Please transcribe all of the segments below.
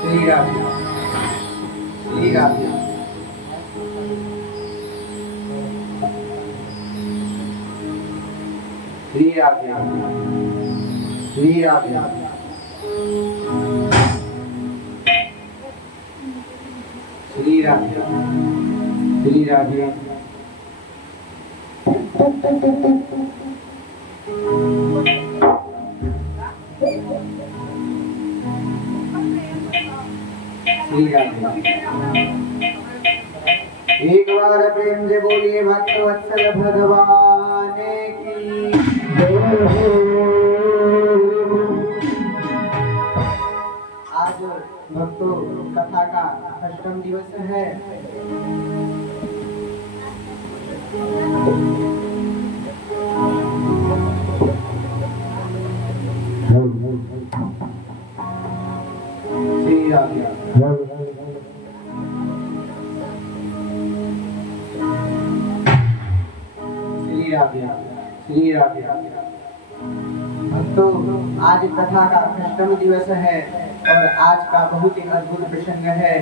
श्री राधे श्री राधे श्री राधे श्री राधे श्री राधे श्री राधे श्री राधे। एक बार प्रेम से बोलिए भक्त वत्सल भगवान की आज भक्तों कथा का अष्टम दिवस है। श्री राधे श्री राधे श्री राधे। भक्तों आज कथा का अष्टम दिवस है और आज का बहुत ही अद्भुत प्रसंग है।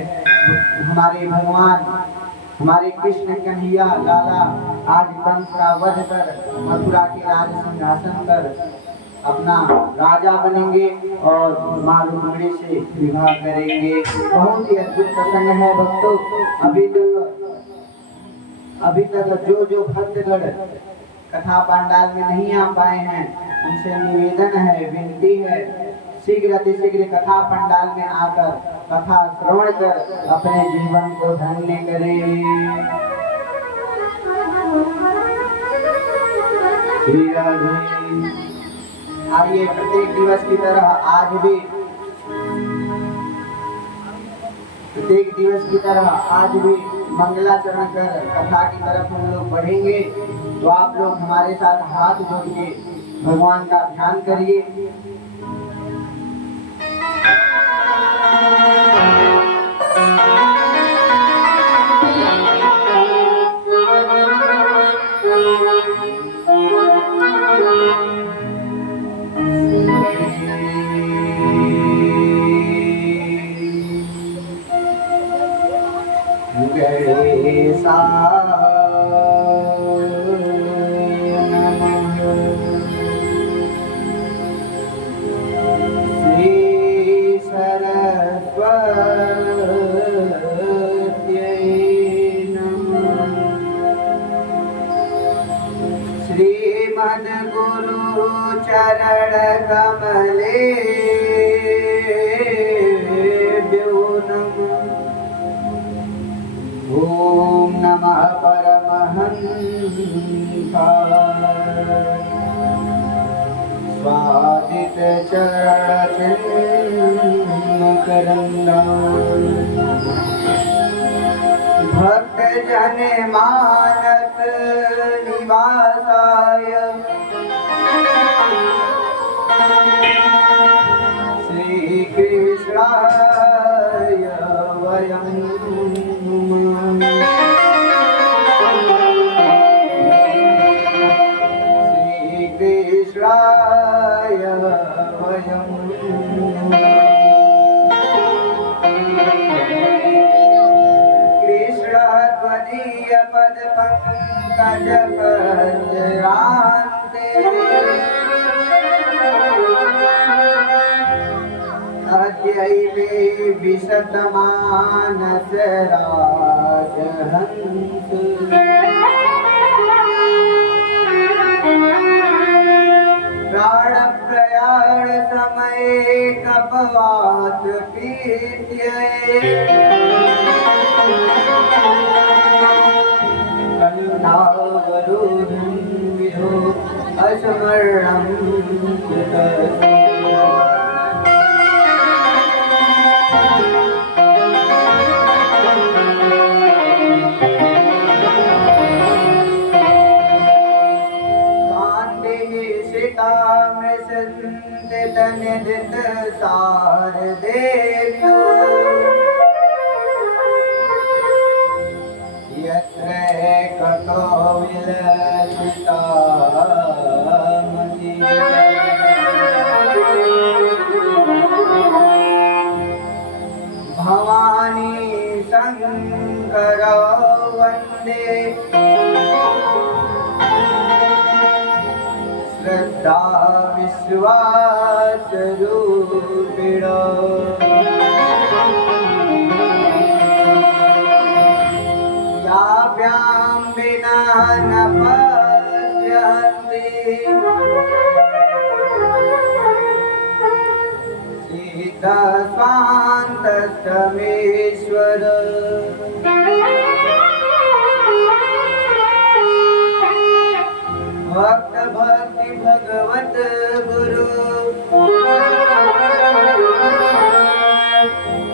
हमारे भगवान हमारे कृष्ण कन्हैया लाला आज कंस का वध कर मथुरा के राज सिंहासन पर अपना राजा बनेंगे और मां रुक्मिणी से विवाह करेंगे। बहुत ही अद्भुत प्रसंग है भक्तों। अभी तक जो भक्तगण कथा पंडाल में नहीं आ पाए हैं उनसे निवेदन है, विनती है, शीघ्र अतिशीघ्र कथा पंडाल में आकर कथा श्रवण कर अपने जीवन को धन्य करें। श्री राधे। आइए प्रत्येक दिवस की तरह आज भी मंगलाचरण कर कथा की तरफ हम लोग बढ़ेंगे। तो आप लोग हमारे साथ हाथ जोड़ के भगवान का ध्यान करिए। श्रीमद गुरु चरण कमले ओम नमः परमहंसाय स्वादित चरण करंदाय भक्त जन मानस निवासाय श्री कृष्णाय वयं श्री कृष्णाय वयं त्वदीय पद पंकज पंजरान्ते अद्यैवे विशतमानस राजहंस प्राण प्रयाण समय कपवात पीत्यै कन्नावरुधं विधो असमरणं कृतस्य निदित सार देनु यत्र कतो विलसिता मति शङ्करो वन्दे श्रद्धा विश्वासरूपिणो याभ्यां विना न पश्यन्ति सीतास्वान्तस्तमेश्वर भक्त भक्ति भगवत गुरु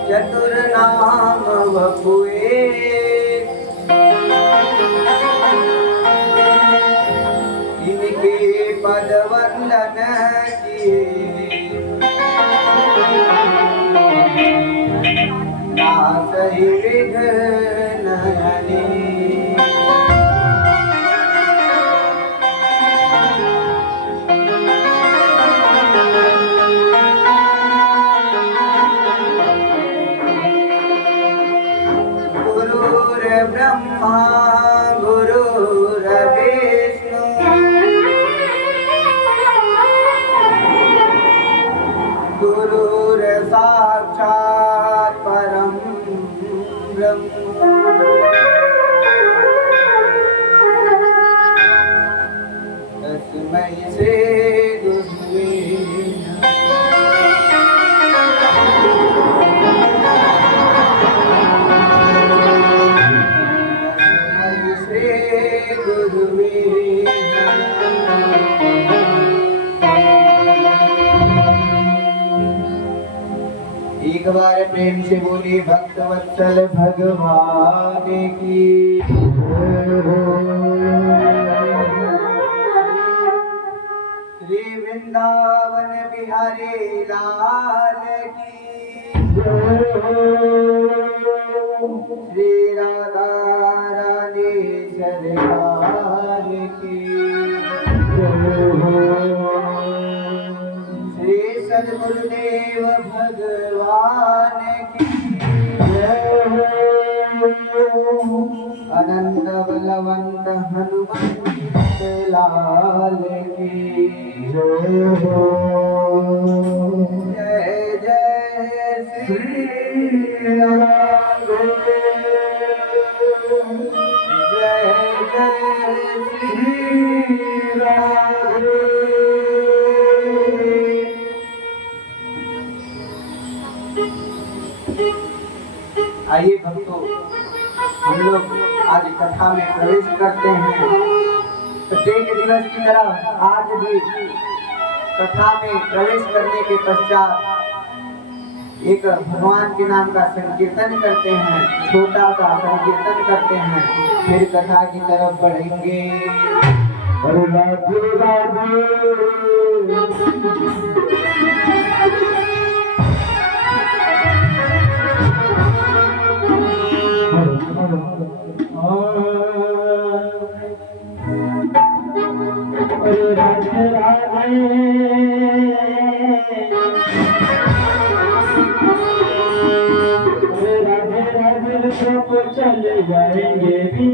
चतुर नाम वपुए इनके पद वंदन किए नासहि विघ्न हरे। गुरुर्ब्रह्मा गुरुर्विष्णु गुरुर्साक्षात् परं ब्रह्म तस्मै श्री गुरुवे एक बार प्रेम से बोली भक्तवत्सल भगवान की श्री वृंदावन बिहारी लाल की श्री राधा रानी सरकार की श्री सद्गुरुदेव भगवान की अनंत बलवंत हनुमंत लाल की जय जय श्री राम जय जय श्री राम। आइए भक्तों, हम लोग आज कथा में प्रवेश करते हैं। प्रत्येक दिवस की तरह आज भी कथा में प्रवेश करने के पश्चात एक भगवान के नाम का संकीर्तन करते हैं, छोटा सा संकीर्तन करते हैं, फिर कथा की तरफ बढ़ेंगे। राधे राधे चले जाएंगे मेरी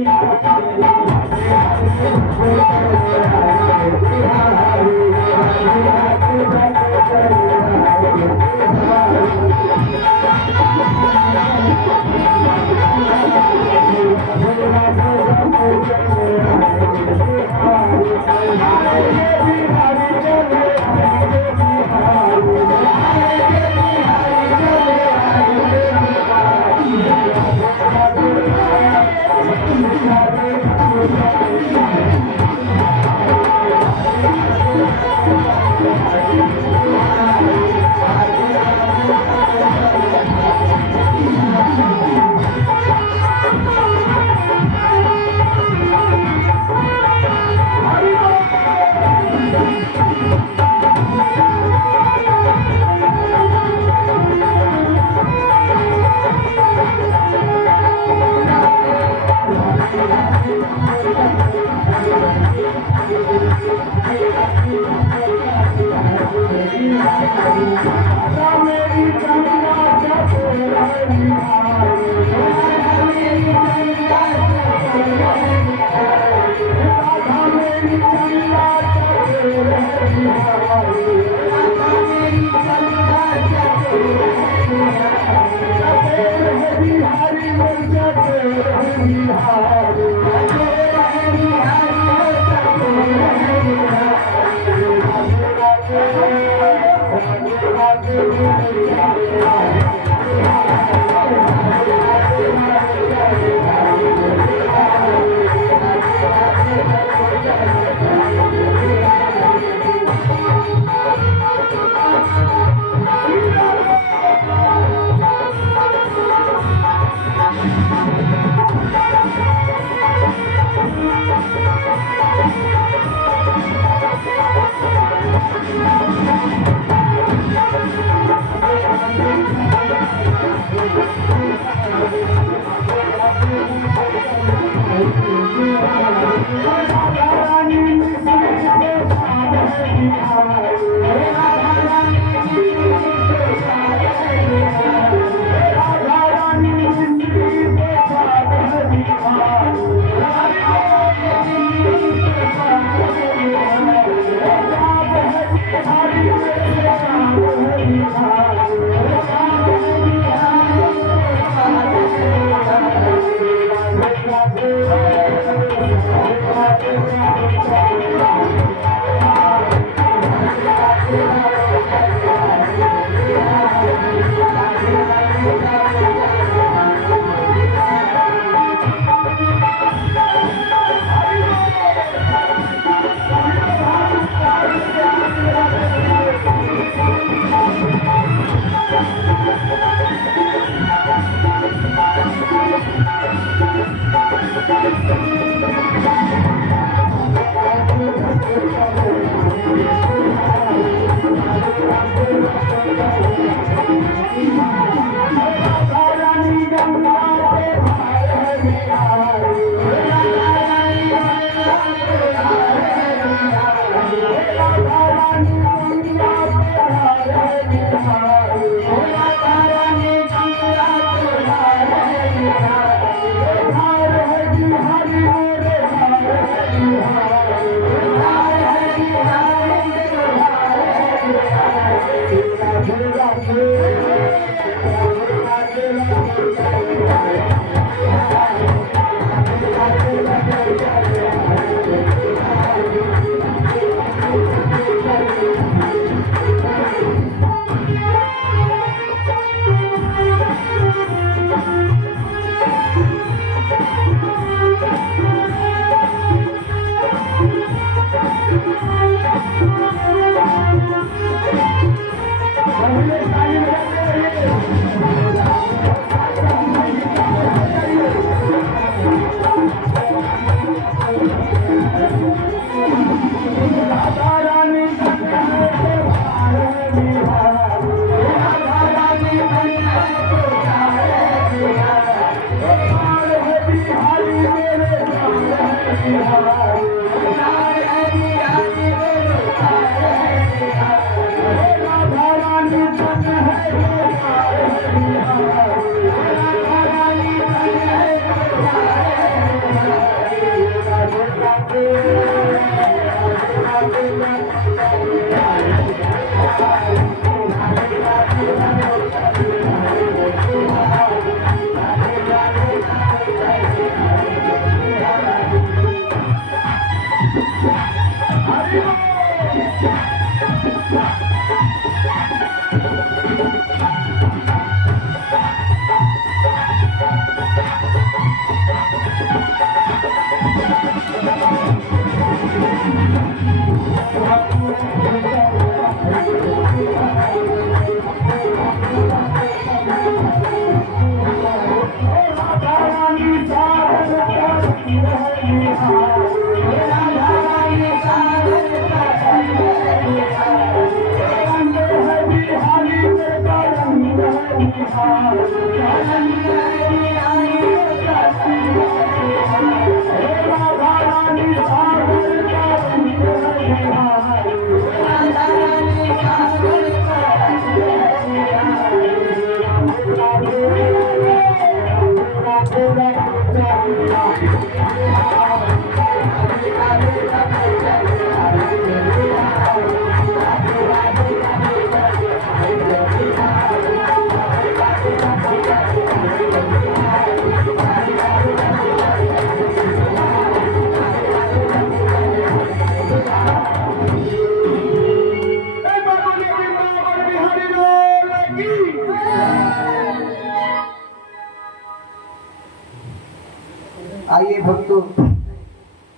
आइए भक्तों,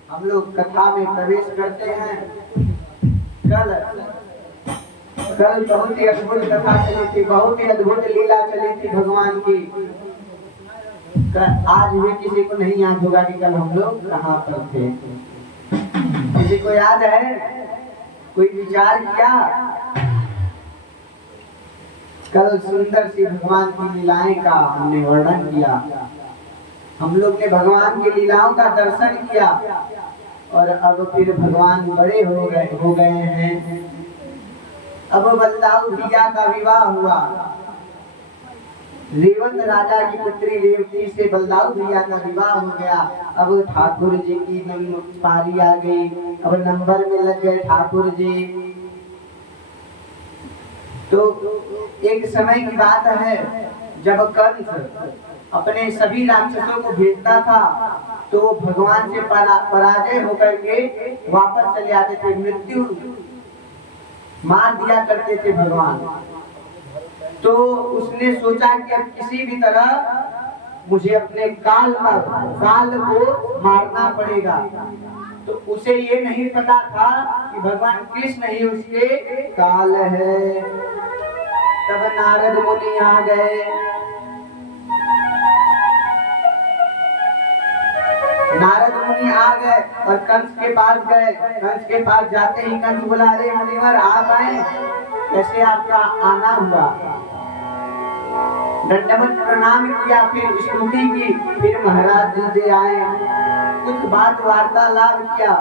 हम लोग कथा में प्रवेश करते हैं। कल बहुत ही अद्भुत कथा चली थी, बहुत ही अद्भुत लीला चली थी भगवान की। आज भी किसी को नहीं याद होगा कि कल हम लोग कहाँ पर थे। किसी को याद है? कोई विचार किया? कल सुंदर सी भगवान की लीलाएं का हमने वर्णन किया। हम लोग ने भगवान की लीलाओं का दर्शन किया और अब फिर भगवान बड़े हो गए हैं। अब बलदाऊ भैया का विवाह हुआ। रेवत राजा की पुत्री रेवती से बलदाऊ भैया का विवाह हो गया। अब ठाकुर जी की पारी आ गई। अब नंबर में लग गए ठाकुर जी। तो एक समय की बात है, जब कंस अपने सभी राक्षसों को भेजता था तो भगवान से पराजय होकर के वापस चले आते थे, मृत्यु मार दिया करते थे भगवान। तो उसने सोचा कि अब किसी भी तरह मुझे अपने काल को मारना पड़ेगा। तो उसे ये नहीं पता था कि भगवान कृष्ण ही उसके काल है। तब नारद मुनि आ गए। नारद मुनि आ गए और कंस के पास गए। कंस के पास जाते ही कंस बोला, अरे मुनिवर आप आए, कैसे आपका आना हुआ? दंडवत प्रणाम किया, फिर स्तुति की, फिर महाराज जी आए, कुछ बात वार्तालाप किया।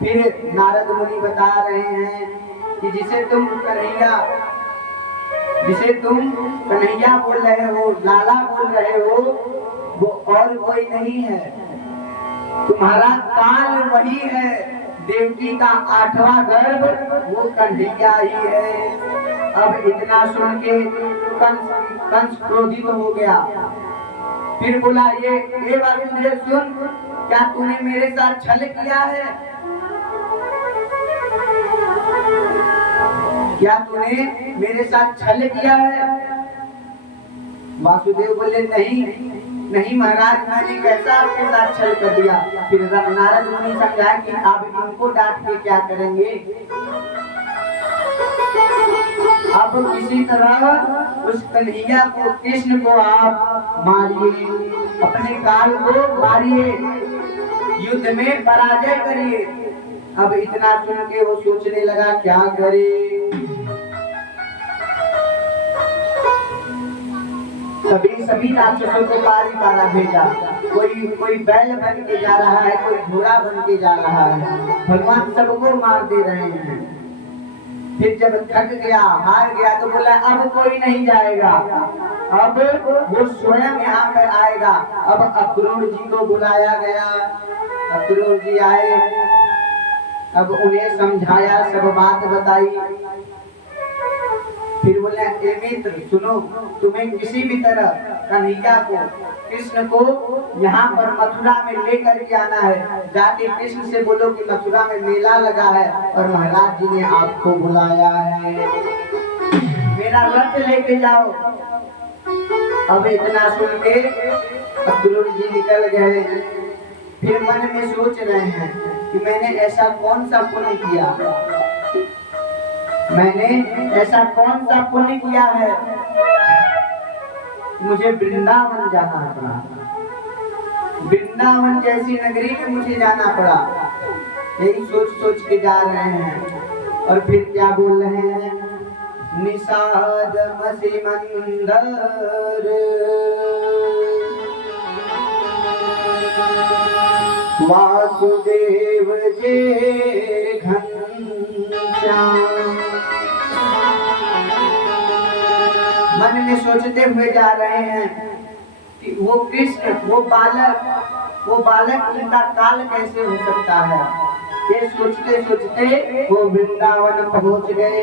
फिर नारद मुनि बता रहे हैं कि जिसे तुम कन्हैया बोल रहे हो, लाला बोल रहे हो, वो और कोई नहीं है, तुम्हारा काल वही है। देवकी का 8वां गर्भ वो कन्हैया ही है। अब इतना सुन के कंस क्रोधित हो गया। फिर बोला, ये वासुदेव सुन, क्या तूने मेरे साथ छल किया है? क्या तूने मेरे साथ छल किया है? वासुदेव बोले, नहीं महाराज, मैंने कैसा आपके साथ छल कर दिया? फिर नारद मुनि समझाया कि आप इनको डांट के क्या करेंगे, अब किसी तरह उस कन्हैया को, कृष्ण को आप मारिए, अपने काल को मारिए, युद्ध में पराजय करिए। अब इतना सुन के वो सोचने लगा क्या करे। सभी राक्षसों को पारा भेजा। कोई बैल बन के जा रहा है, कोई घोड़ा बन के जा रहा है। भगवान सबको मार दे रहे हैं। फिर जब थक गया, हार गया, तो बोला अब कोई नहीं जाएगा, अब वो स्वयं यहाँ पर आएगा। अब अक्रूर जी को बुलाया गया। अक्रूर जी आए, अब उन्हें समझाया, सब बात बताई। फिर बोले, ए मित्र सुनो, तुम्हें किसी भी तरह कन्हैया को, कृष्ण को यहाँ पर मथुरा में लेकर के आना है। जाके कृष्ण से बोलो कि मथुरा में मेला लगा है और महाराज जी ने आपको बुलाया है, मेरा रथ लेके जाओ। अब इतना सुन के अक्रूर जी निकल गए। फिर मन में सोच रहे हैं कि मैंने ऐसा कौन सा पुण्य किया, मैंने ऐसा कौन सा पुण्य किया है, मुझे वृंदावन जाना पड़ा, वृंदावन जैसी नगरी में मुझे जाना पड़ा। यही सोच के जा रहे हैं। और फिर क्या बोल रहे हैं, निषाद मसी मंदर वासुदेव जे घनश्याम। मन में सोचते हुए जा रहे हैं कि वो कृष्ण, वो बालक इनका काल कैसे हो सकता है। ये सोचते सोचते वो वृंदावन पहुंच गए।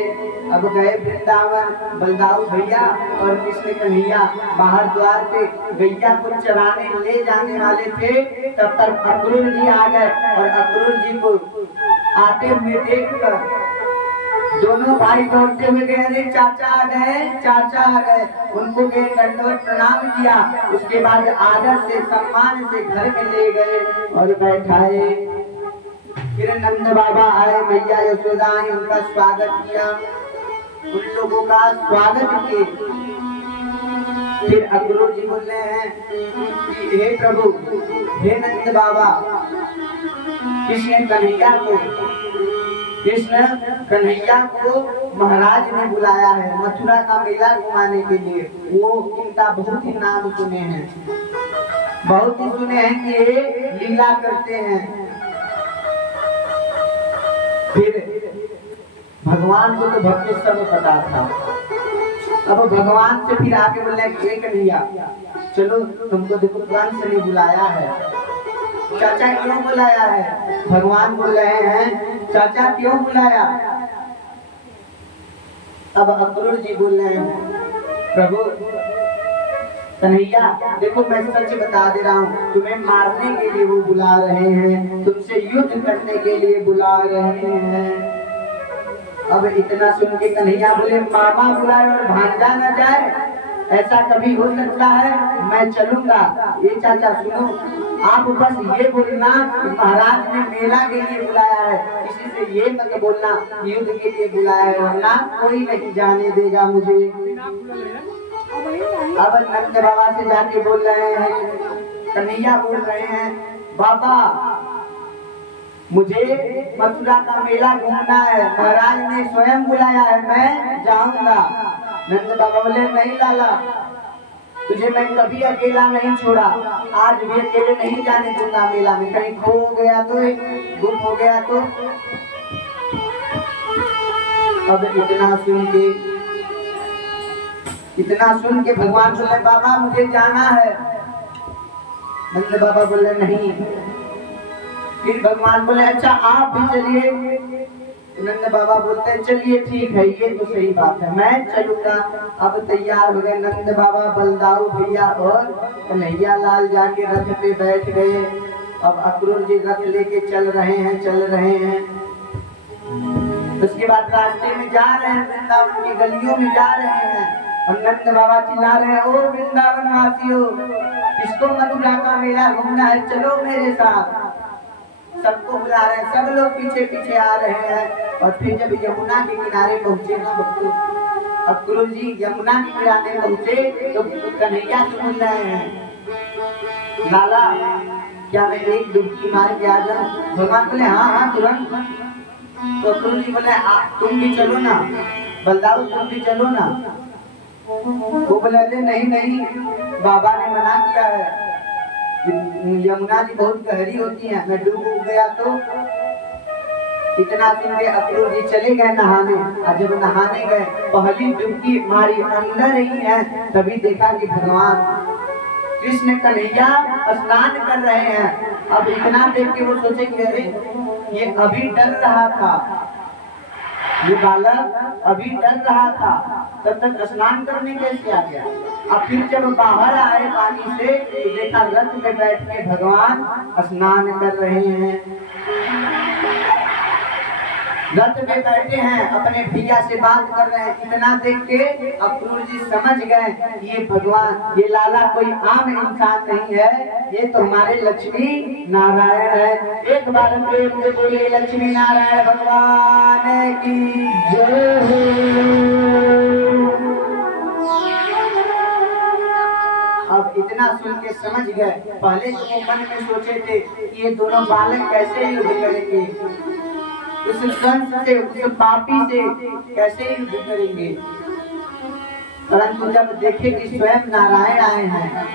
अब गए वृंदावन, बलदाऊ भैया और कृष्ण कन्हैया बाहर द्वार पे गैया को चराने ले जाने वाले थे। तब तक अक्रूर जी आ गए और अक्रूर जी को आते हुए देखकर दोनों भाई दौड़ते हुए गए, अरे चाचा आ गए, चाचा आ गए। उनको गए दंडवत प्रणाम किया, उसके बाद आदर से सम्मान से घर में ले गए और बैठाए। फिर नंद बाबा आए, मैया यशोदा ने उनका स्वागत किया, उन लोगों का स्वागत किए। फिर अक्रूर जी बोल रहे हैं कि हे प्रभु, हे नंद बाबा, कृष्ण कन्हैया को महाराज ने बुलाया है मथुरा का मेला घुमाने के लिए। वो इनका बहुत ही नाम सुने हैं, बहुत ही सुने हैं कि ये लीला करते हैं। फिर भगवान को तो भक्ति सब पता था। अब भगवान से फिर आके बोले कन्हैया चलो, तुमको देखो कंस ने बुलाया है। चाचा क्यों बुलाया है? भगवान बोल रहे हैं चाचा क्यों बुलाया? अब अक्रूर जी बोल रहे हैं प्रभु कन्हैया देखो, मैं सच बता दे रहा हूँ, तुम्हें मारने के लिए वो बुला रहे हैं, तुमसे युद्ध करने के लिए बुला रहे हैं। अब इतना सुन के कन्हैया बोले मामा बुलाए और भांजा न जाए, ऐसा कभी हो सकता है? मैं चलूंगा। ये चाचा सुनो, आप बस ये बोलना महाराज ने मेला के लिए बुलाया है, किसी से ये मत बोलना युद्ध के लिए बुलाया है, वरना कोई नहीं जाने देगा मुझे। अब नंद बाबा से जाके बोल रहे हैं, कन्हैया बोल रहे हैं बाबा मुझे मथुरा का मेला घूमना है, महाराज ने स्वयं बुलाया है, मैं जाऊंगा। नंद बाबा बोले नहीं लाला, तुझे मैं कभी अकेला नहीं छोड़ा, आज भी अकेले नहीं जाने दूंगा मेला में, कहीं खो गया तो, गुम हो गया तो। अब इतना सुन के भगवान बोले बाबा मुझे जाना है। नंद बाबा बोले नहीं। फिर भगवान बोले अच्छा आप भी चलिए। नंद बाबा बोलते हैं चलिए ठीक है, ये तो सही बात है, मैं चलूंगा। अब तैयार हो गए नंद बाबा, बलदाऊ भैया और कन्हैया लाल जाके रथ पे बैठ गए। अब अक्रूर जी रथ लेके चल रहे हैं। उसके बाद रास्ते में जा रहे हैं, वृंदावन की गलियों में जा रहे हैं और नंद बाबा चिल्ला रहे हैं ओ वृंदावन वासियों, किसको मथुरा का मेला घूमना है, चलो मेरे साथ। सबको बुला रहे हैं, सब लोग पीछे पीछे आ रहे हैं। और फिर जब यमुना के किनारे पहुंचे ना भक्तों, अक्रूर जी यमुना के किनारे पहुंचे तो कन्हैया से बोल रहे हैं लाला क्या मैं एक डुबकी मार के आ जाऊं? भगवान बोले हाँ तुरंत। तो अक्रूर जी बोले तुम भी चलो ना, बलदाऊ तुम भी चलो ना। वो बोले नहीं, बाबा ने मना किया है, यमुना जी बहुत गहरी होती है, मैं डूब गया तो। इतना सुन के अक्रूर जी चले गए नहाने। और जब नहाने गए पहली डुबकी मारी अंदर ही है, तभी देखा कि भगवान कृष्ण कन्हैया स्नान कर रहे हैं। अब इतना देख के वो सोचे कि अरे ये अभी डर रहा था, ये बालक अभी डर रहा था, तब तक स्नान करने कैसे आ गया? अब फिर जब बाहर आए पानी से तो देखा रथ में बैठ के भगवान स्नान कर रहे हैं। रथ में बैठे हैं, अपने भैया से बात कर रहे हैं। इतना देख के अक्रूर जी समझ गए ये भगवान, ये लाला कोई आम इंसान नहीं है, ये तो हमारे लक्ष्मी नारायण है। एक बार प्रेम से बोले लक्ष्मी नारायण भगवान की जय हो। अब इतना सुन के समझ गए। पहले तो वो मन में सोचे थे कि ये दोनों बालक कैसे युद्ध करेंगे, उस कंस से, उस पापी से कैसे युद्ध करेंगे, परंतु जब देखे कि स्वयं नारायण आए हैं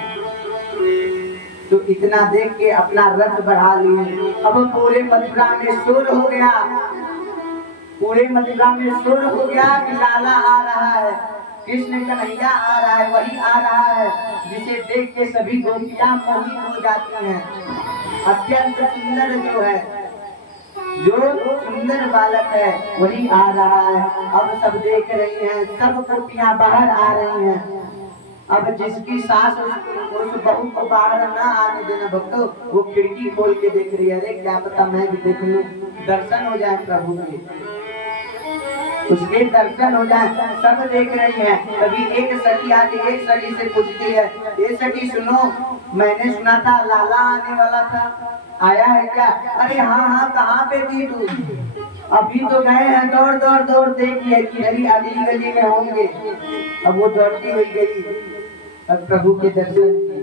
तो इतना देख के अपना रथ बढ़ा लिए। अब पूरे मथुरा में शोर हो गया, पूरे मथुरा में शोर हो गया कि लाला आ रहा है, कृष्ण कन्हैया आ रहा है, वही आ रहा है जिसे देख के सभी गोपियां मोहित हो जाती हैं। अत्यंत सुंदर जो है, जो सुंदर बालक है वही आ रहा है। अब सब देख रही हैं, सब गोपियां बाहर आ रही हैं। अब जिसकी सास उस बहू को बाहर ना आने देना भक्तों, वो खिड़की खोल के देख रही है, अरे क्या पता मैं भी देख लूं, दर्शन हो जाए प्रभु के। उसके दर्शन हो जाए। सब देख रही है। कभी एक सखी आके एक सखी से पूछती है, ये सखी सुनो, मैंने सुना था लाला आने वाला था, आया है क्या? अरे हाँ हाँ, कहाँ पे थी तू? अभी तो गए हैं, दौड़ दौड़ दौड़ देखिए कि अभी अगली गली में होंगे। अब वो दौड़ती हुई गई और प्रभु के दर्शन किए।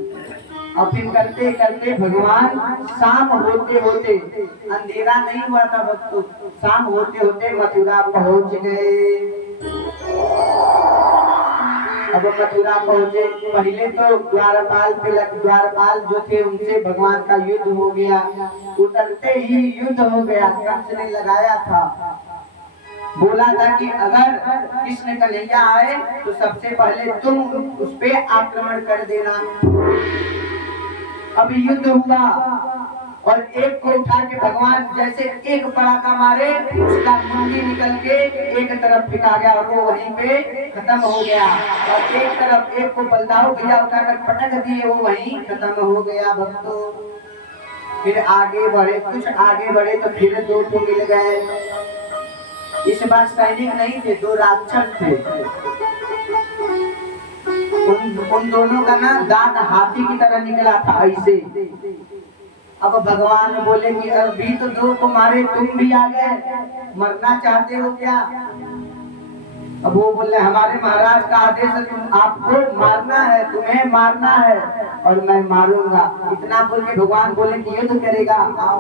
और फिर करते करते भगवान शाम होते होते, अंधेरा नहीं हुआ था भक्तों, शाम होते होते मथुरा पहुंच गए। अब मथुरा पहुंचे, पहले तो द्वारपाल जो थे उनसे भगवान का युद्ध हो गया। उतरते ही युद्ध हो गया। कंस ने लगाया था, बोला था कि अगर कृष्ण कन्हैया आए तो सबसे पहले तुम उस पे आक्रमण कर देना। अभी युद्ध हुआ और एक को उठा के भगवान जैसे एक पड़ाका मारे, उसका मुंडी निकल के एक तरफ फेंका गया और वो वहीं पे खत्म हो गया। और एक तरफ एक को बलदाऊ भैया उठाकर पटक दिए, वो वहीं खत्म हो गया भक्तों। फिर आगे बढ़े, कुछ आगे बढ़े तो फिर दो को मिल गए। इस बार सैनिक नहीं थे, दो राक्षस थे। उन दोनों का ना दांत हाथी की तरह निकला था ऐसे। अब भगवान बोले कि अभी तो दो को मारे, तुम भी आ गए, मरना चाहते हो क्या? अब वो बोले हमारे महाराज का आदेश है, तुम आपको मारना है, तुम्हें मारना है और मैं मारूंगा। इतना बोल के भगवान बोले कि युद्ध करेगा, आओ।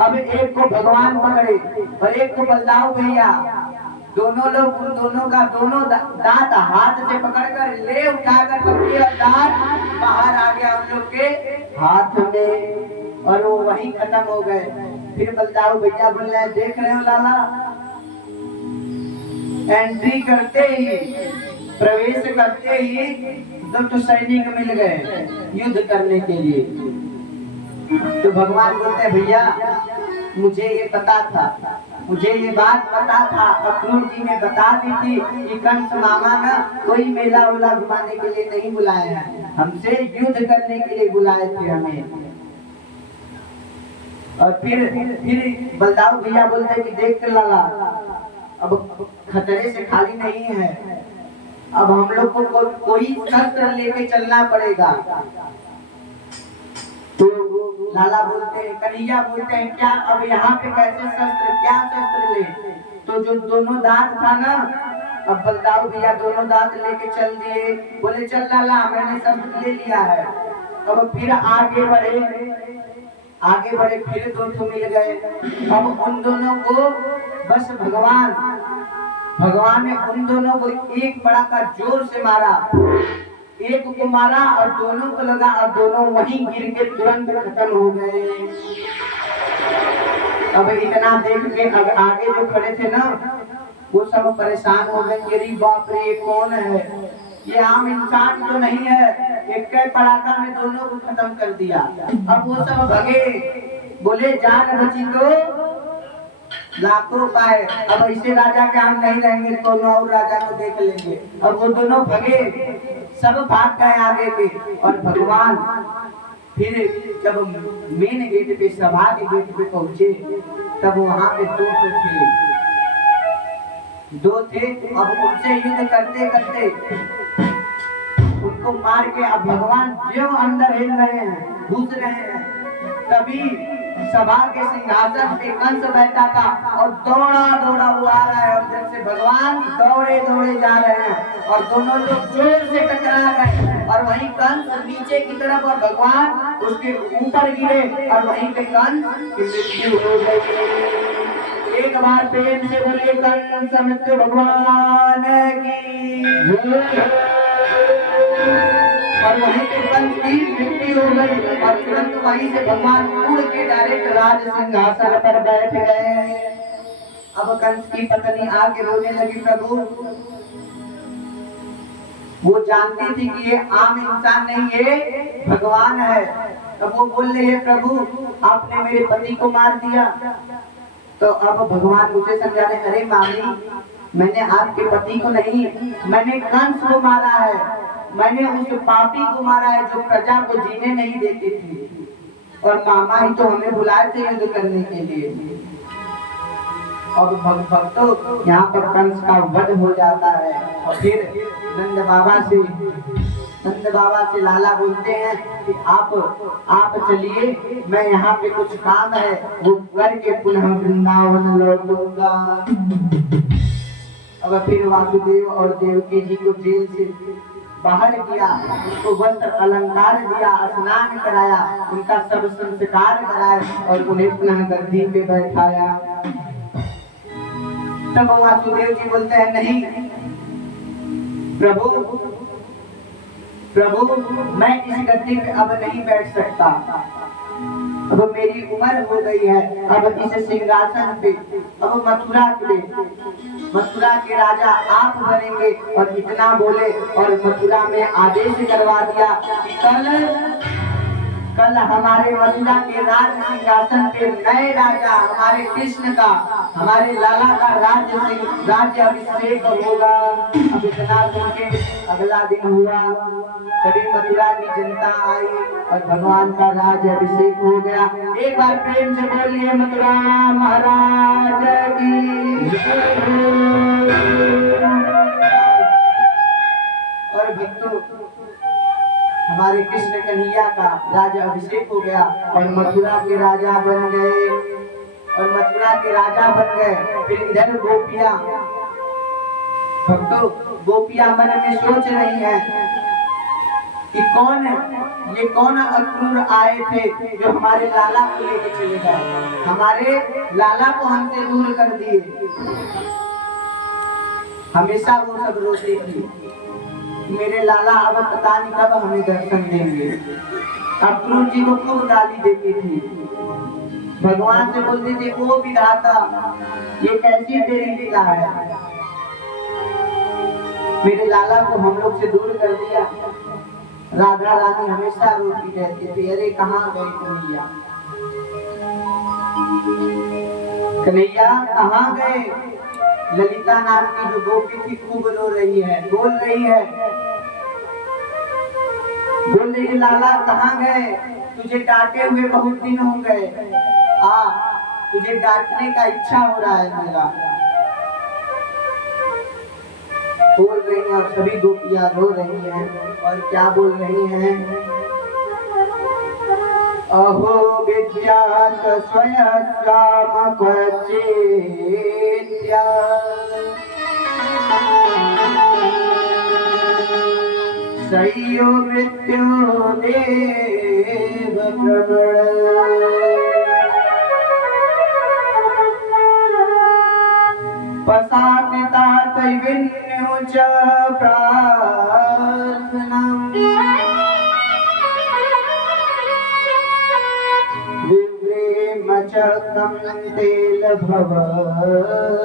अब एक को भगवान पकड़े और एक को बलदाऊ भैया, दोनों लोग उन दोनों का दोनों दांत हाथ से पकड़कर ले उठाकर पकड़े और दांत बाहर आ गया उन लोग के हाथ में और वो वहीं खत्म हो गए। फिर बलदाऊ भैया बोल रहे, देख रहे हो लाला, एंट्री करते ही, प्रवेश करते ही दुष्ट सैनिक मिल गए युद्ध करने के लिए। तो भगवान बोलते हैं, भैया मुझे ये पता था, मुझे ये बात पता था, अक्रूर जी ने बता दी थी कि कंस मामा ना कोई मेला उला घुमाने के लिए नहीं बुलाए हैं, हमसे युद्ध करने के लिए बुलाए थे हमें। और फिर बलदाऊ भैया बोलते कि देख लाला, अब खतरे से खाली नहीं है, अब हम लोग को कोई शस्त्र लेके चलना पड़ेगा। तो लाला बोलते हैं, कन्हैया बोलते हैं, क्या अब यहाँ पे कैसे शस्त्र, क्या शस्त्र ले? तो जो दोनों दांत था ना, अब बलदाऊ भैया दोनों दांत लेके चल दिए। बोले चल लाला, मैंने शस्त्र ले लिया है। अब फिर आगे बढ़े फिर दो तो मिल गए। अब उन दोनों को बस भगवान ने उन दोनों को एक बड़ा का जोर से मारा, एक को मारा और दोनों को लगा और दोनों वहीं गिर के तुरंत खत्म हो गए। अब इतना देख के आगे जो खड़े थे ना, वो सब परेशान हो गए, अरे बाप रे, ये कौन है? ये आम इंसान तो नहीं है, एक पड़ाका में दोनों को खत्म कर दिया। अब वो सब भगे, बोले जान बची तो लाखों पाए, अब ऐसे राजा के हम नहीं रहेंगे, तो और राजा को देख लेंगे। अब वो दोनों भगे, सब भाग गए आगे के। और भगवान फिर जब मेन गेट पे, सभा के गेट पे पहुंचे, तब वहां पे दो थे। अब उनसे युद्ध करते करते उनको मार के अब भगवान जो अंदर हिल रहे हैं, घुस रहे हैं, तभी सभा के सिंहासन पे कंस बैठा था और दौड़ा दौड़ा वो आ रहा है और जैसे भगवान दौड़े दौड़े जा रहे हैं और दोनों लोग जोर से टकरा गए और वहीं कंस नीचे की तरफ और भगवान उसके ऊपर गिरे और वहीं पे कंस की मृत्यु हो गई। एक बार प्रेम से बोले कंस मृत्यु भगवान की। और वहीं पे कंस की मृत्यु हो गई और तुरंत वहीं से भगवान उड़ के डायरेक्ट राज सिंहासन पर बैठ गए। अब कंस की पत्नी आके रोने लगी, प्रभु, वो जानती थी कि ये आम इंसान नहीं, ये भगवान है। तब वो बोल रही है, प्रभु आपने मेरे पति को मार दिया। तो अब भगवान मुझे समझा रहे, अरे मामी, मैंने आपके पति को नहीं, मैंने कंस को मारा है, मैंने उस पापी को मारा है जो प्रजा को जीने नहीं देती थी, और मामा ही तो हमें बुलाए थे युद्ध करने के लिए। और भक्तों यहाँ पर कंस का वध हो जाता है। और फिर नंद बाबा से लाला बोलते हैं कि आप चलिए, मैं यहाँ पे कुछ काम है वो करके पुनः वृंदावन लौटूंगा। अब फिर वासुदेव और देवकी जी को जेल से बाहर किया, उसको वस्त्र अलंकार दिया, स्नान कराया, उनका सब संस्कार कराया और उन्हें पुनः गद्दी पे बैठाया। तब वासुदेव जी बोलते हैं, नहीं प्रभु मैं इस गद्दी पे अब नहीं बैठ सकता, अब मेरी उम्र हो गई है, अब इस सिंहासन पे अब मथुरा के राजा आप बनेंगे। और इतना बोले और मथुरा में आदेश करवा दिया कि कल हमारे मथुरा के राज सिंहासन पे नए राजा हमारे कृष्ण का, हमारे लाला का राज्य अभिषेक होगा। अब इतना सुन के अगला दिन हुआ, सभी मथुरा की जनता आई और भगवान का राज्य अभिषेक हो गया। एक बार प्रेम से बोलिए मथुरा महाराज की। और भक्तों हमारे कृष्ण कन्हैया का राजा अभिषेक हो गया और मथुरा के राजा बन गए। फिर इधर गोपियां मन में सोच रही हैं कि कौन अक्रूर आए थे जो हमारे लाला को लेके चले गए, हमारे लाला को हमसे दूर कर दिए। हमेशा वो सब रोते थी, मेरे लाला अब पता नहीं कब हमें दर्शन देंगे। अक्रूर जी को खूब गाली देती थी, भगवान से बोलते थे, ओ विधाता ये कैसी तेरी लीला है, मेरे लाला को हम लोग से दूर कर दिया। राधा रानी हमेशा रोती रहती थी, अरे कहाँ गए कन्हैया कहाँ गए। ललिता नाम की जो गोपी थी खूब रो रही है, बोल रही है लाला कहाँ गए, तुझे डांटे हुए बहुत दिन हो गए, तुझे डांटने का इच्छा हो रहा है मेरा। बोल रही हैं और सभी गोपियां रो रही हैं और क्या बोल रही हैं, अहो विद्यात स्वयं क्वचित्या सयो मृत्यो देव प्रबल पसापिता तैविन्यो च प्रार्थनम् विव्रेम च कम्तेल भवनम्।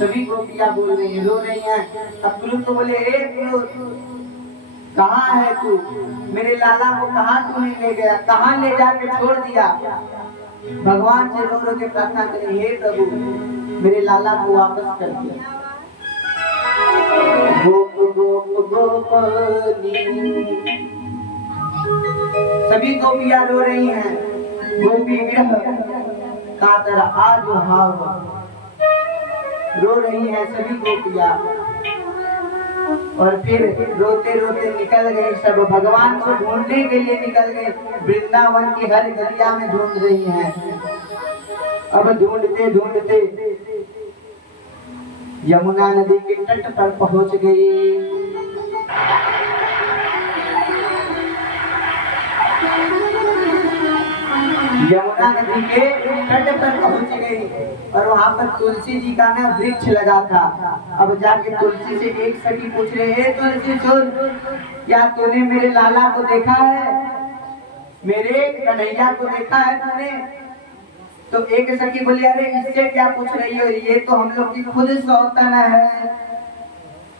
सभी गोपियां बोल रही हैं, रो रही हैं। अक्रूर तो बोले, कहाँ है तू, मेरे लाला को कहाँ तूने ले गया, कहाँ ले जाके छोड़ दिया। भगवान से रो रो के प्रार्थना करें, हे प्रभु मेरे लाला को वापस कर दिया। गोप गोप गोपनी सभी गोपियां रो रही हैं, गोपी विरह कातर आज हाव रो रही हैं सभी गोपियां। और फिर रोते रोते निकल गई, सब भगवान को ढूंढने के लिए निकल गए। वृंदावन की हर गलिया में ढूंढ रही हैं। अब ढूंढते ढूंढते यमुना नदी के तट पर पहुंच गई। यमुना नदी के तट पर पहुंच गई और वहां पर तुलसी जी का ना वृक्ष लगा था। अब जाके तुलसी से एक सखी पूछ रहे, हे तुलसी सुन, क्या तूने मेरे लाला को देखा है, मेरे कन्हैया को देखा है तूने? तो एक सखी बोली, अरे इससे क्या पूछ रही हो, ये तो हम लोग की खुद सौतन है।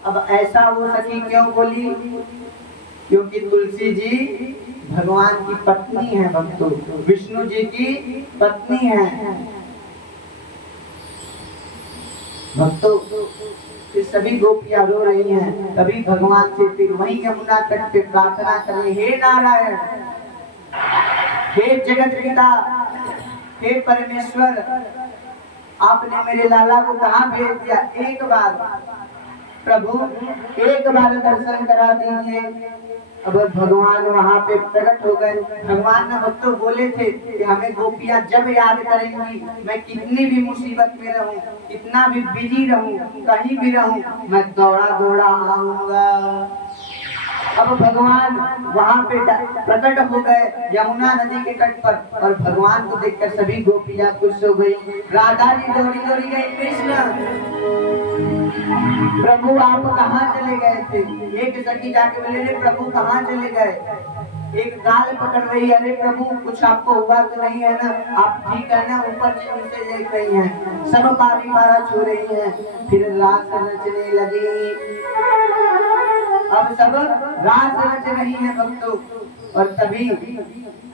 अब ऐसा वो सखी क्यों बोली? क्योंकि तुलसी जी भगवान की पत्नी है, भक्तों विष्णु जी की पत्नी है। भक्तों फिर सभी गोपियां रो रही हैं। तभी भगवान से फिर वही यमुना तट पे प्रार्थना करें, हे नारायण, हे जगत पिता, हे परमेश्वर, आपने मेरे लाला को कहाँ भेज दिया? एक बार प्रभु, एक बार दर्शन करा दीजिए। अब भगवान वहां पे प्रकट हो गए। भगवान ने भक्तों बोले थे कि हमें गोपियां जब याद करेंगी, मैं कितनी भी मुसीबत में रहूं, कितना भी बिजी रहूं, कहीं भी रहूं, मैं दौड़ा दौड़ा आऊंगा। अब भगवान वहां पे प्रकट हो गए यमुना नदी के तट पर, और भगवान को देखकर सभी गोपियां खुश हो गई। राधा जी दौड़ी दौड़ी गई, कृष्ण प्रभु आप कहाँ चले गए थे? एक सखी जाके बोले, रे प्रभु कहाँ चले गए? एक गाल पकड़ रही है, अरे प्रभु कुछ आपको हुआ तो नहीं है ना? आप ठीक है ना? ऊपर नीचे देख रही हैं, सब पारी पारा छू रही हैं। फिर रास रचने लगी, अब सब रास रच रही है भक्तों। और तभी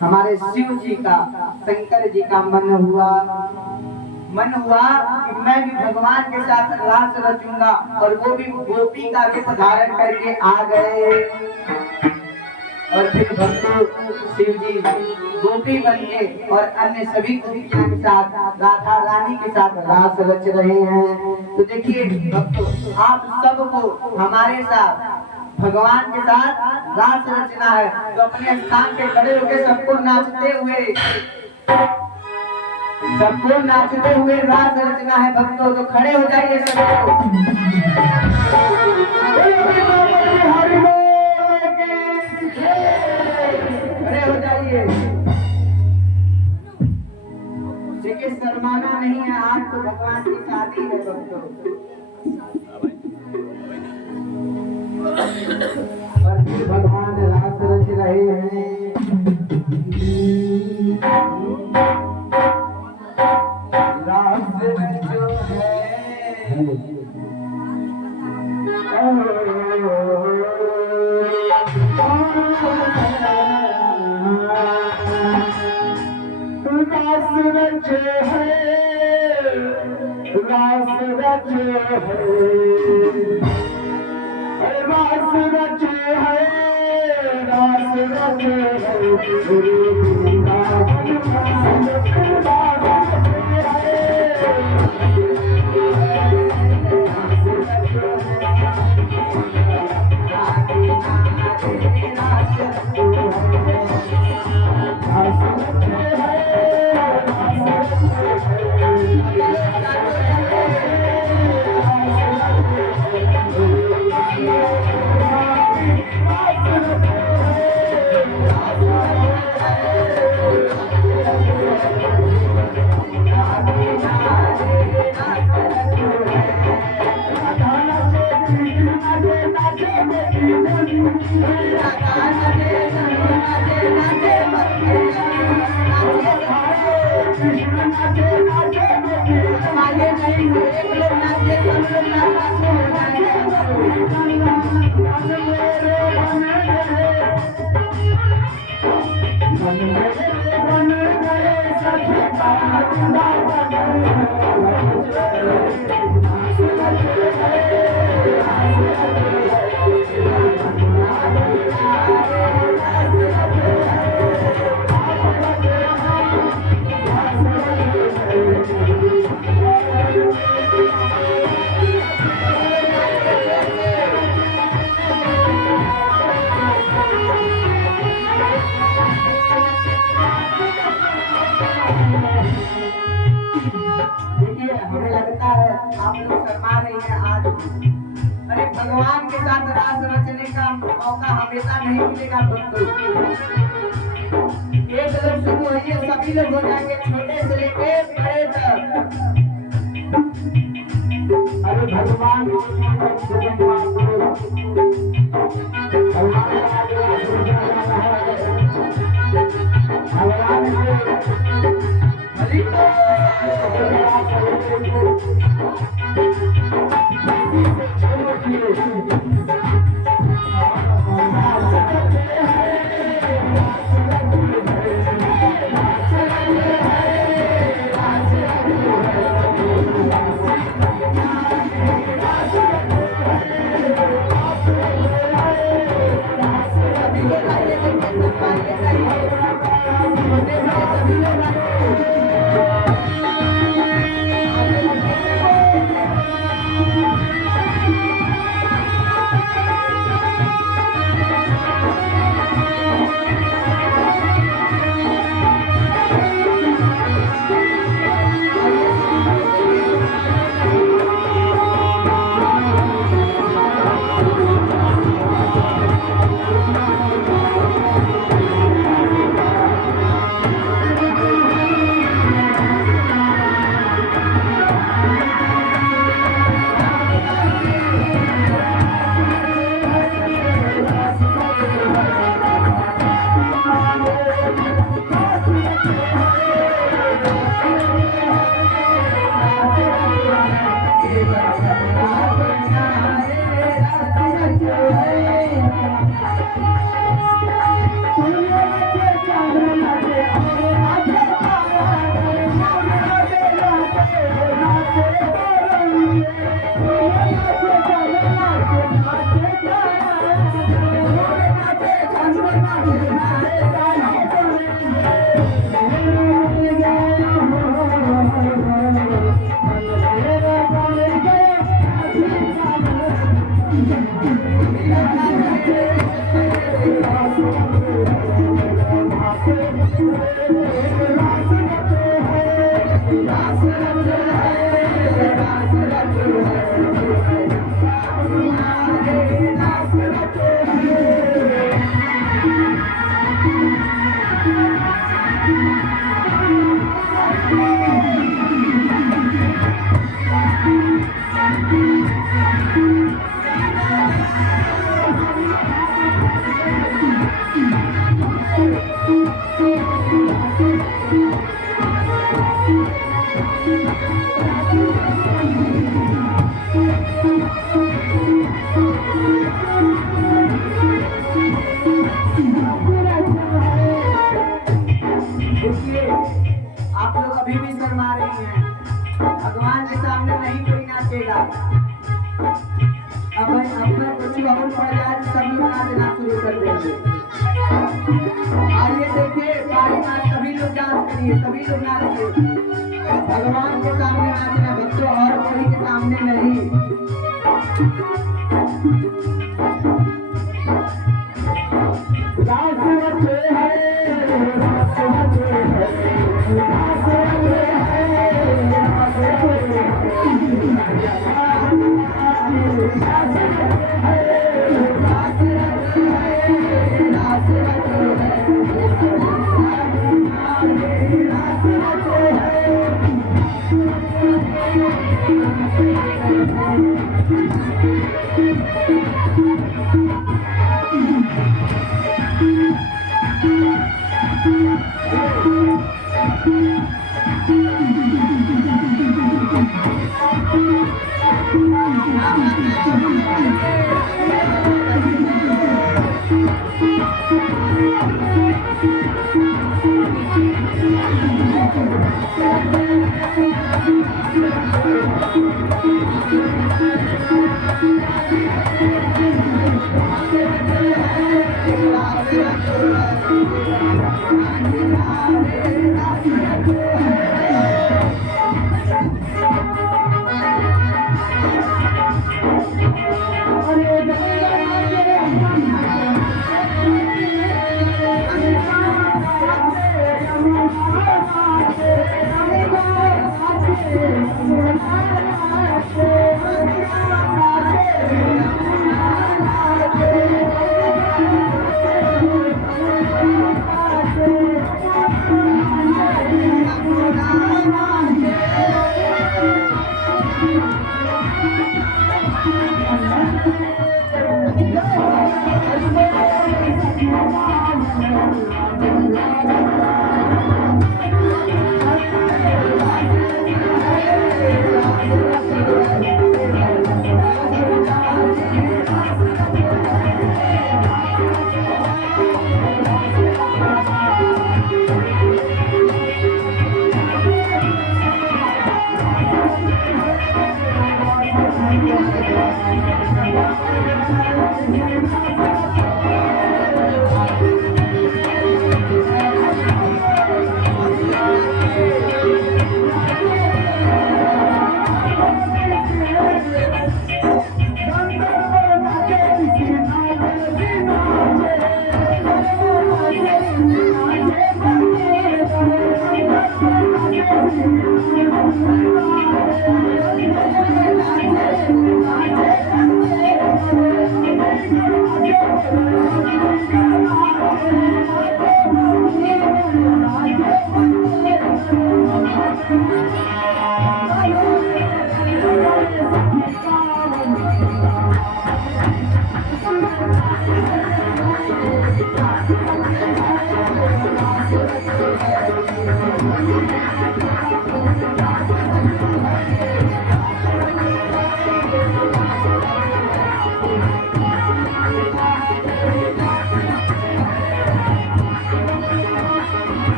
हमारे शिव जी का, शंकर जी का मन हुआ कि मैं भी भगवान के साथ रास रचूंगा, और वो भी गोपी का रूप धारण करके आ गए। और फिर भक्तों शिव जी गोपी बन के और अन्य सभी गोपियों के साथ, राधा रानी के साथ रास रच रहे हैं। तो देखिए भक्तों, आप सबको हमारे साथ भगवान के साथ रास रचना है, तो अपने स्थान पे खड़े होकर सबको नाचते हुए रास रचना है भक्तों। तो खड़े हो जाइए सबको, खड़े हो जाइए। देखिए शर्माना नहीं है, आज तो भगवान की शादी है भक्तों। और फिर भगवान रास रच रहे हैं। रास जो है हमें लगता है आप लोग शर्मा रही हैं आज। अरे भगवान के साथ रास रचने का मौका हमेशा नहीं मिलेगा दोस्तों। एक लोग शुरू होइए, सभी लोग हो जाएंगे, छोटे से लेके बड़े तक। अरे भगवान आप लोग अभी भी शर्मा रही हैं। भगवान के सामने नहीं कोई नाचेगा। अब कुछ और पड़ जाए तो सब लोग नाचना शुरू कर देंगे। आइए देखिए, पारी नाच सभी लोग डांस करिए, सभी लोग नाचिए। भगवान के सामने नाचना बच्चों, और कोई के सामने नहीं।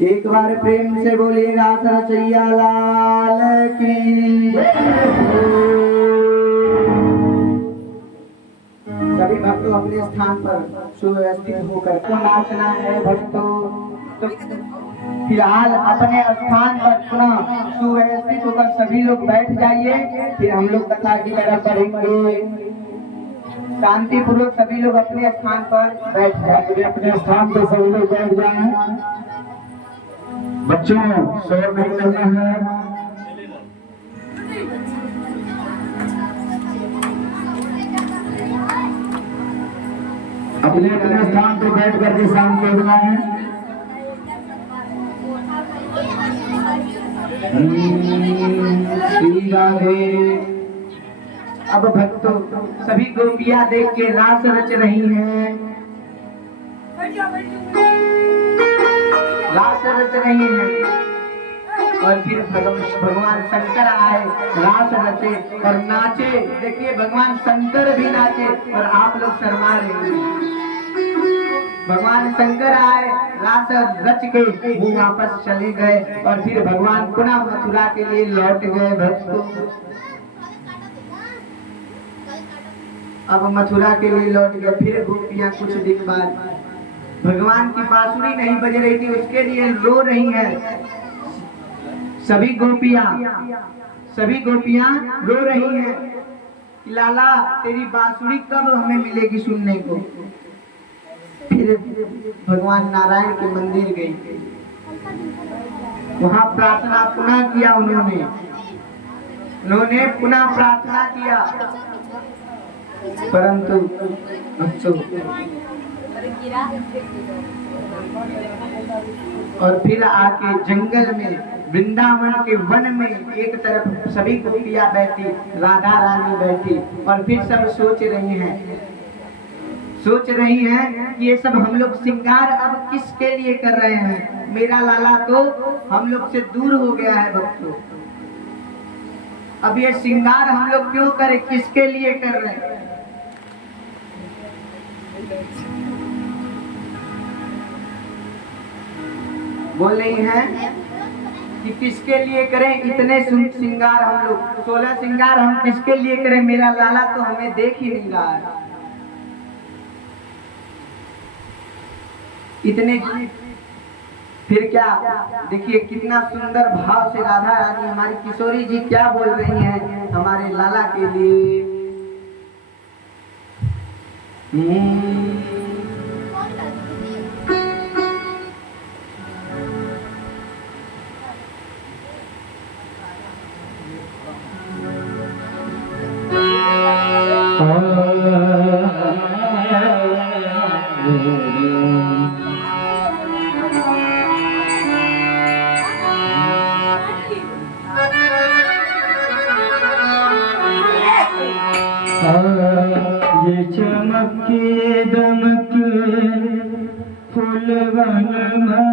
एक बार प्रेम से बोलिए रास रचैया लाल की। सभी भक्तों अपने स्थान पर सुव्यवस्थित होकर को नाचना है भक्तों। तो फिलहाल अपने स्थान पर पुनः सुव्यवस्थित होकर सभी लोग बैठ जाइए, फिर हम लोग कथा की तरफ बढ़ेंगे। शांति पूर्वक सभी लोग अपने स्थान पर बैठ जाए। अपने स्थान पर सभी लोग बैठ जाएं। बच्चों शोर नहीं करना है। अपने अपने स्थान पर बैठ करके शांत करना है। श्री राधे। अब भक्तों सभी गोपियां देख के रास रच रही हैं, रास रच रही हैं। और फिर भगवान शंकर आए, रास रचे और नाचे। देखिए भगवान शंकर भी नाचे और आप लोग शर्मा रहे हैं। भगवान शंकर आए, रास रच के वो वापस चले गए और फिर भगवान पुनः मथुरा के लिए लौट गए भक्तों। अब मथुरा के लिए लौट गए। फिर गोपियां कुछ दिन बाद भगवान की बांसुरी नहीं बज रही थी, उसके लिए रो रही हैं। सभी गोपियां रो रही हैं कि लाला तेरी बांसुरी कब हमें मिलेगी सुनने को। फिर भगवान नारायण के मंदिर गई, वहां प्रार्थना पुनः किया उन्होंने पुनः प्रार्थना किया, परंतु और फिर आके जंगल में वृंदावन के वन में एक तरफ सभी गोपियां बैठी, राधा रानी बैठी और फिर सब सोच रही हैं कि ये सब हम लोग श्रृंगार अब किसके लिए कर रहे हैं। मेरा लाला तो हम लोग से दूर हो गया है भक्तों, अब ये श्रृंगार हम लोग क्यों करें, किसके लिए कर रहे हैं। बोल रही हैं कि किसके लिए करें इतने श्रृंगार, हम लोग 16 श्रृंगार हम किसके लिए करें, मेरा लाला तो हमें देख ही नहीं रहा है। इतने फिर क्या, देखिए कितना सुंदर भाव से राधा रानी हमारी किशोरी जी क्या बोल रही हैं हमारे लाला के लिए। ये चमके दमके फूलवन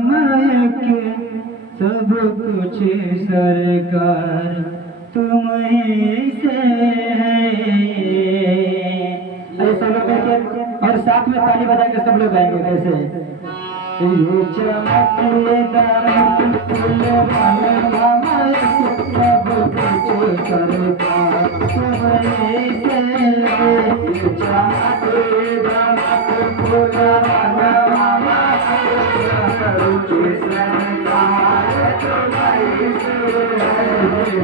महके सब कुछ सरकार तुम्हीं से है। अरे सब लोग करके और साथ में ताली बजा के सब लोग गाएंगे कैसे। ये चमके दमके फूलवन महके सब कुछ सरकार तुम्हारे से चाहते दमक फुलाना मामा सब कुछ सरकार तुम्हारे से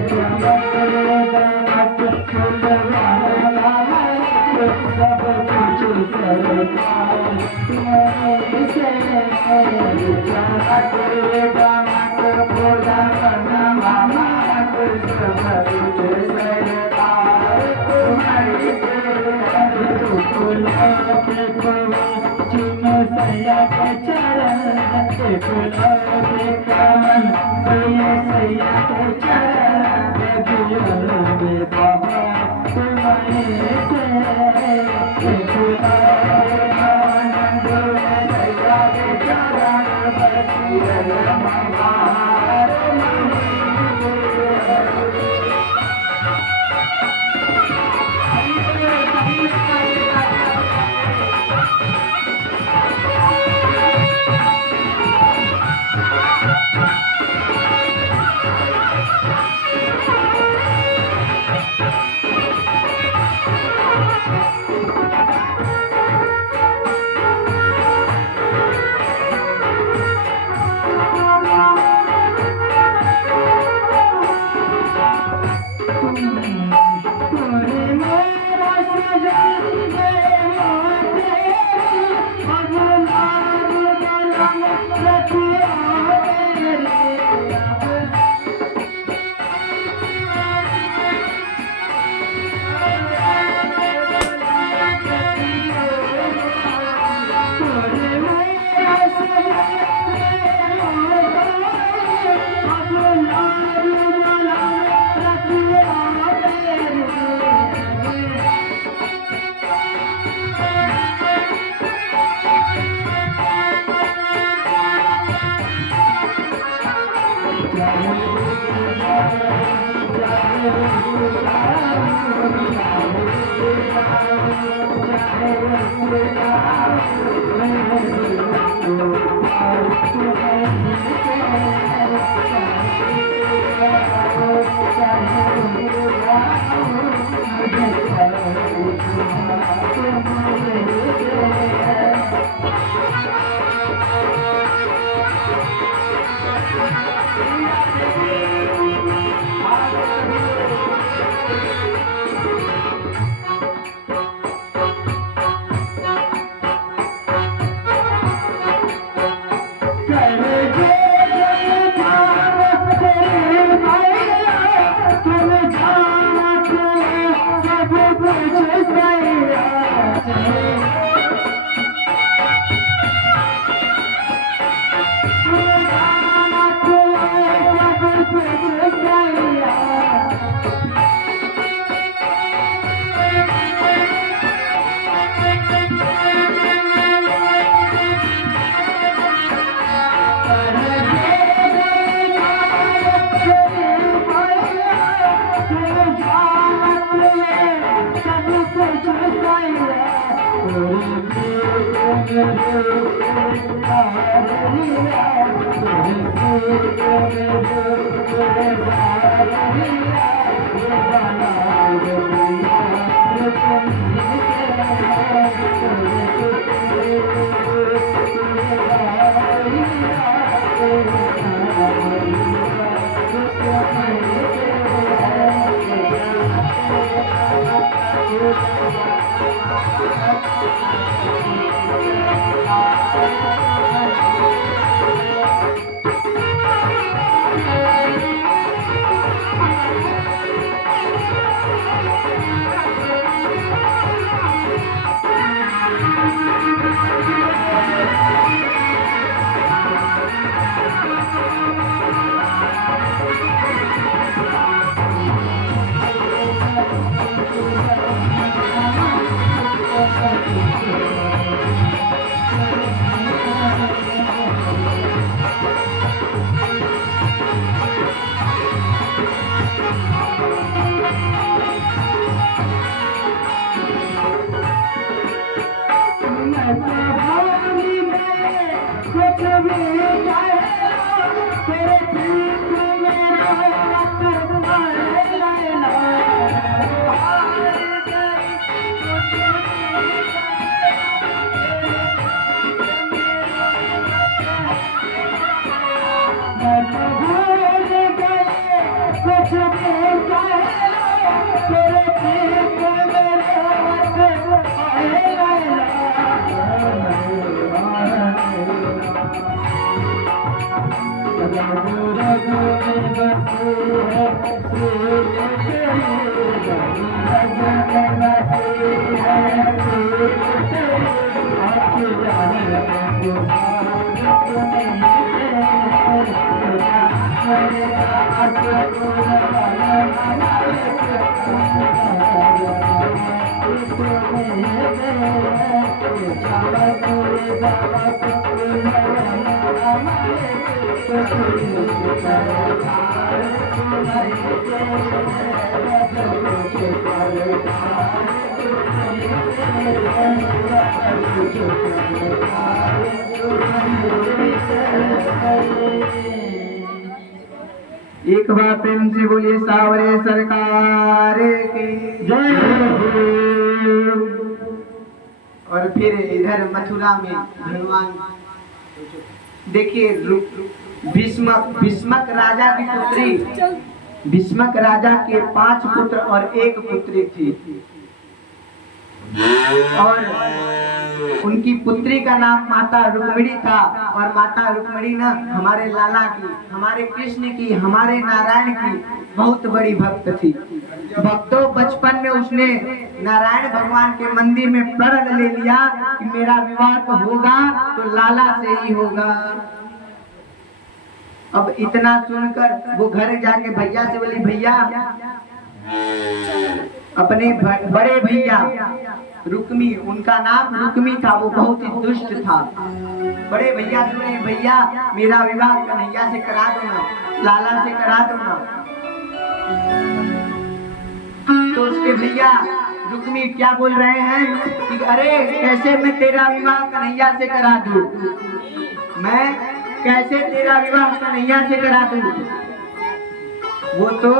चमके दमक फुलाना मामा सब कुछ सरकार तुम्हारे से चाहते दमक फुलाना मामा सब कुछ सरकार तुम्हारे से चुम सैया के चरण फूलों के कमल सैया के चरण दिलों में बहा तुम्हारे से फूलों के आनंद सैया के चरण बसिया महार तेरे प्रीत में एक बार प्रेम से बोलिए सावरे सरकार की जय हो। और फिर इधर मथुरा में भगवान देखिए भीष्मक राजा की पुत्री, भीष्मक राजा के 5 पुत्र और 1 पुत्री थी और उनकी पुत्री का नाम माता रुक्मिणी था। और माता रुक्मिणी ना हमारे लाला की, हमारे कृष्ण की, हमारे नारायण की बहुत बड़ी भक्त थी। भक्तों बचपन में उसने नारायण भगवान के मंदिर में प्रण ले लिया कि मेरा विवाह तो होगा तो लाला से ही होगा। अब इतना सुनकर वो घर जाके भैया से बोली, भैया अपने बड़े भैया रुक्मी, उनका नाम रुक्मी था, वो बहुत ही दुष्ट था। बड़े भैया से बोले, भैया मेरा विवाह कन्हैया से करा दो ना, लाला से करा दो ना। तो उसके भैया रुक्मी क्या बोल रहे हैं कि अरे कैसे मैं तेरा विवाह कन्हैया से करा दूं, मैं कैसे तेरा विवाह कन्हैया से करा दूं। वो तो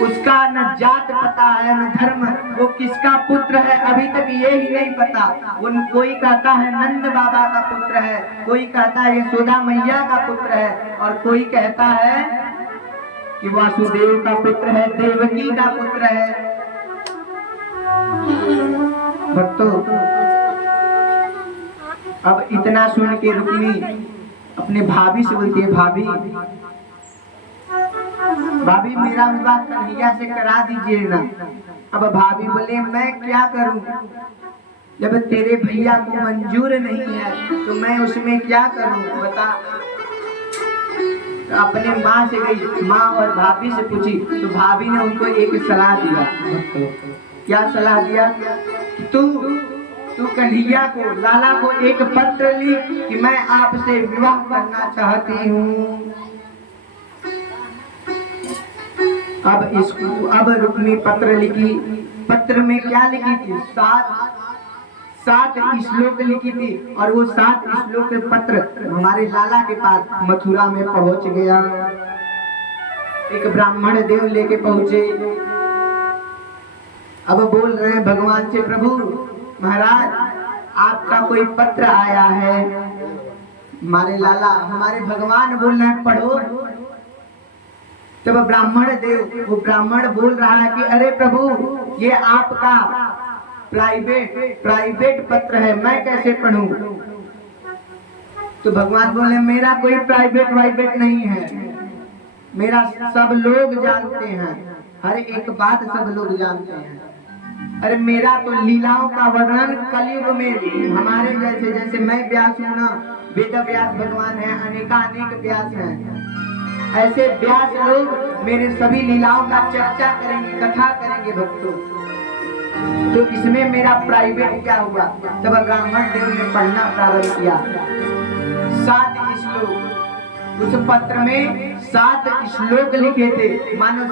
उसका न जात पता है न धर्म, वो किसका पुत्र है अभी तक ये ही नहीं पता। वो कोई कहता है नंद बाबा का पुत्र है, कोई कहता है यशोदा मैया का पुत्र है, और कोई कहता है कि वासुदेव का पुत्र है, देवकी का पुत्र है। भक्तों अब इतना सुन के रुक्मी अपने भाभी से बोलती है, भाभी भाभी मेरा विवाह कन्हैया से करा दीजिए ना। अब भाभी बोले मैं क्या करूं, जब तेरे भैया को मंजूर नहीं है तो मैं उसमें क्या करूं बता। तो अपने माँ से गई, माँ और भाभी से पूछी तो भाभी ने उनको एक सलाह दिया। क्या सलाह दिया, तू कन्हैया को, लाला को एक पत्र लिख कि मैं आपसे विवाह करना चाहती हूँ। अब रुक्मी पत्र लिखी। पत्र में क्या लिखी थी, 7 श्लोक लिखी थी। और वो 7 श्लोक के पत्र हमारे लाला के पास मथुरा में पहुंच गया। एक ब्राह्मण देव लेके पहुंचे। अब बोल रहे हैं भगवान से, प्रभु महाराज आपका कोई पत्र आया है। हमारे लाला, हमारे भगवान बोल रहे हैं पढ़ो। तब ब्राह्मण देव, वो ब्राह्मण बोल रहा है कि अरे प्रभु ये आपका प्राइवेट पत्र है, मैं कैसे पढ़ूं। तो भगवान बोले मेरा कोई प्राइवेट नहीं है, मेरा सब लोग जानते हैं, हर एक बात सब लोग जानते हैं। अरे मेरा तो लीलाओं का वर्णन कलयुग में हमारे जैसे मैं व्यास हूं ना, वेद व्यास भगवान है, अनेक व्यास हैं, ऐसे व्यास लोग मेरे सभी लीलाओं का चर्चा करेंगे, कथा करेंगे भक्तों। तो इसमें मेरा प्राइवेट क्या हुआ। तब ब्राह्मण देव ने पढ़ना प्रारंभ किया। 7 श्लोक, उस पत्र में 7 श्लोक लिखे थे, मानो